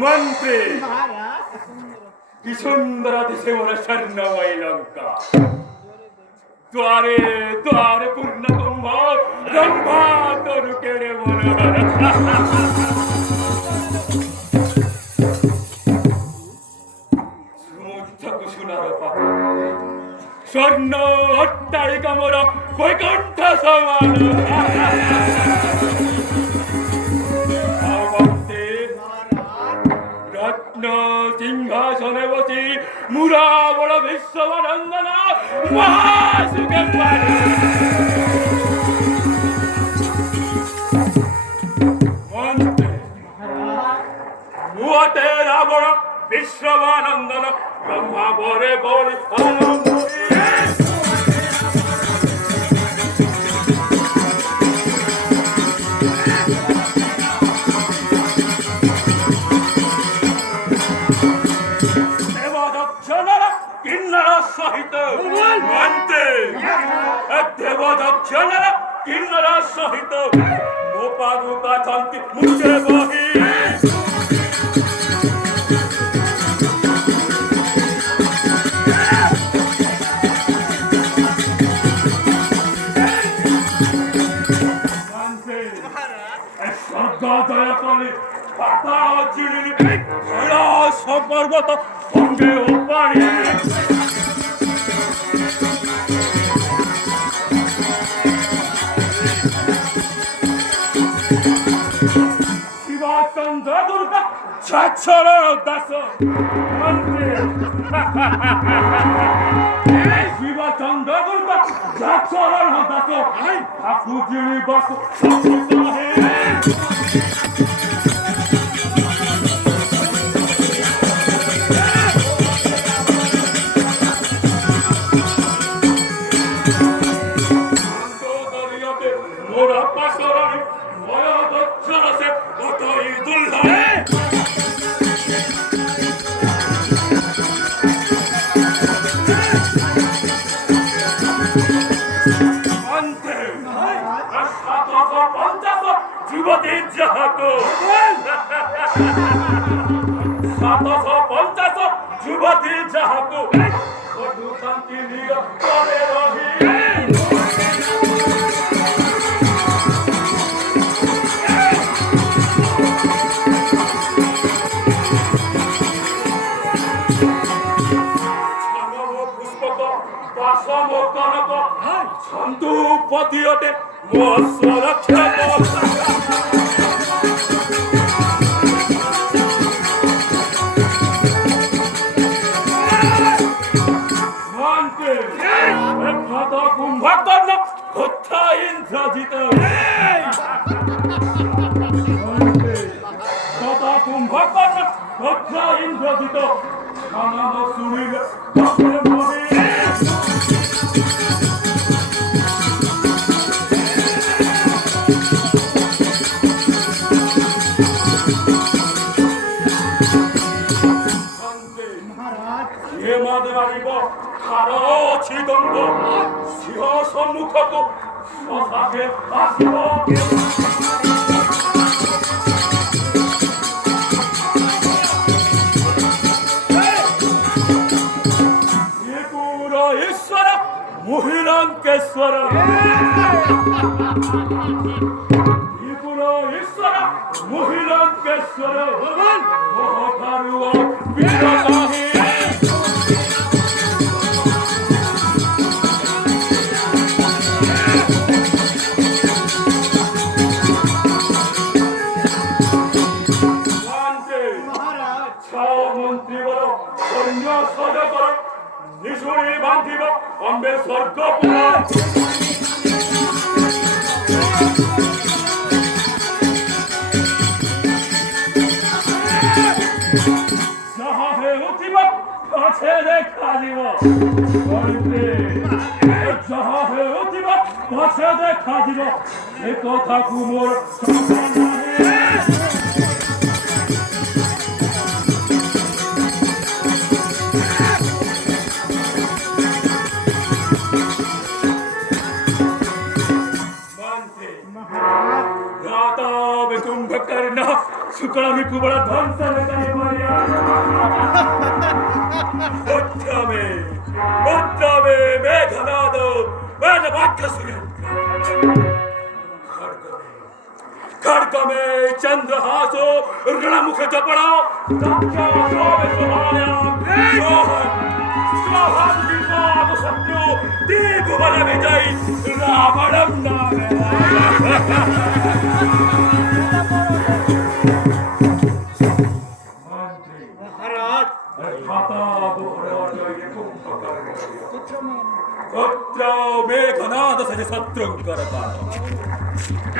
মন্ত্রী কি সুন্দর দিশে মোর স্বর্ণময় লঙ্কা দ্বারে দ্বারে পূর্ণ কুম্ভ রম্ভা তরুকে রে মনোহর সমুদ্ধ কুসুনার পাতা স্বর্ণ অট্টালিকা মোর বৈকুণ্ঠ সমান রত্ন সিংহাসনে বসি মুরা বড় বিশ্ববনন্দন মহাসুখে পারে মন্ত্রে মুহতে রাবণ বিশ্ববনন্দন ব্রহ্মা বরে বলে সহিত মানতে দেবদক্ষিণা কিন্নরা সহিত গোপাদুকা শান্তি মুখে বহি স্বর্গদয় করে পাতা চিড়ি পর্বত সঙ্গে ও পানি চন্দ্র দুর্গা ছাড় দাস মন্ত্রী শিব চন্দ্র দুর্গা ছাড় দাস ঠাকুর বস মোরা পাশরাই মোরা দক্ষিণে কতই দুর্লভে অন্তে 750 যুবতীর যাহাক 750 যুবতীর যাহাক বধূ শান্তি নিয় করে রহি সন্তোপতিয়তে মৎস্যরক্ষক কুম্ভকর্ণ হত্যা ইন্দ্রজিত কুম্ভকর্ণ হত্যা ইন্দ্রজিত শুনিল সিংহ সম্মুখক সভাকে আসিব ত্রিপুর ঈশ্বর মহিলাঙ্কে ত্রিপুরেশ্বর ত্রিপুরেশ্বর মহিলাঙ্কেশ্বর মহাকারুয়া বিশ্বকাহী মন্ত্রী বল সৈন্য সদ কর নিশুড়ি বান্ধিব অম্বে স্বর্গপুর যাহাহে উঠিব কাছে দেখাଯିব যাহাহে উঠিব কাছে দেখাଯିব এ কথা কুমোর कुंभकर्ण शुक्रामी कुबड़ा ध्वंस लगाने वाला उत्तमे मेघनाद मैंने वाक्य सुने खड़ग में चंद्रहासो रणमुख जपड़ा दक्षा सोवे सुहायाम सोहन सोहन विभाग शत्रु दिग्बल विजयी रावणम नामे मेघनाद सज शत्रु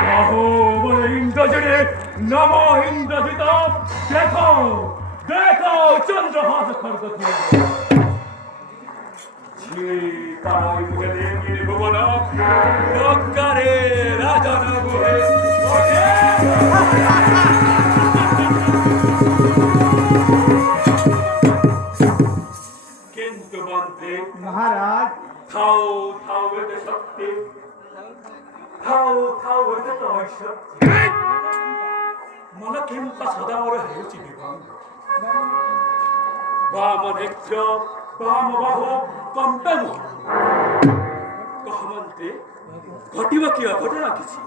अहो इंद्रजने नमो इंद्रजित देखो देखो चंद्रहास खड़ग भुवन लंकारे राजन गुहे किंतु मंत्री महाराज थाओ थाओ वेद शक्ति थाओ थाओ वेद शक्ति मन किंत सदावर हेची विभाग वाम नेत्र वाम बाहु कंपन कहमंत्री घटिबा कि अघटना किछि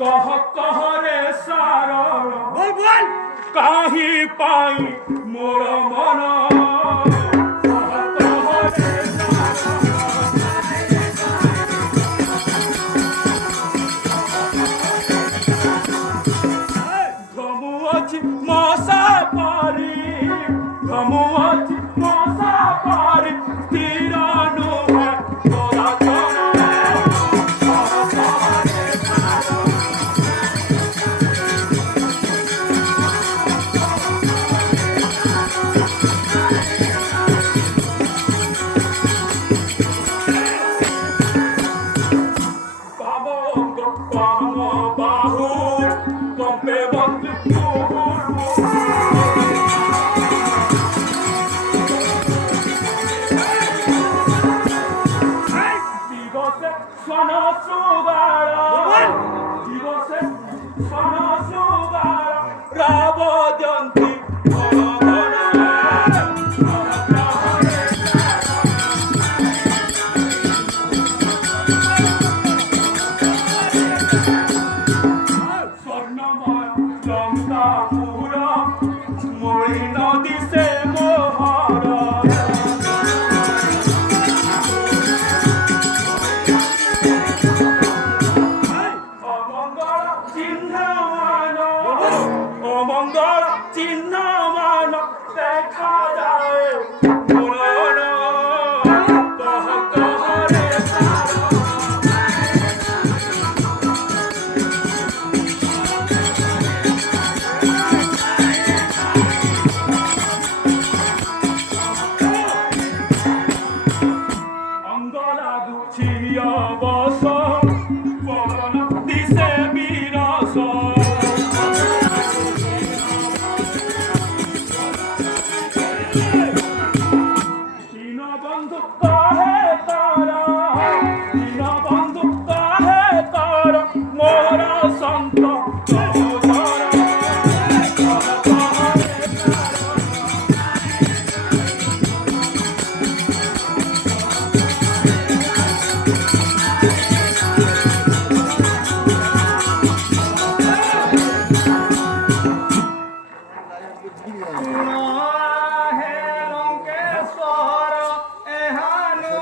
कह रे सारण बोल बोल काहि पाई मोर मन मसा पारी तीरानु है तोरा बाहु कंपे बंद হে লঙ্কেশ্বর এহানো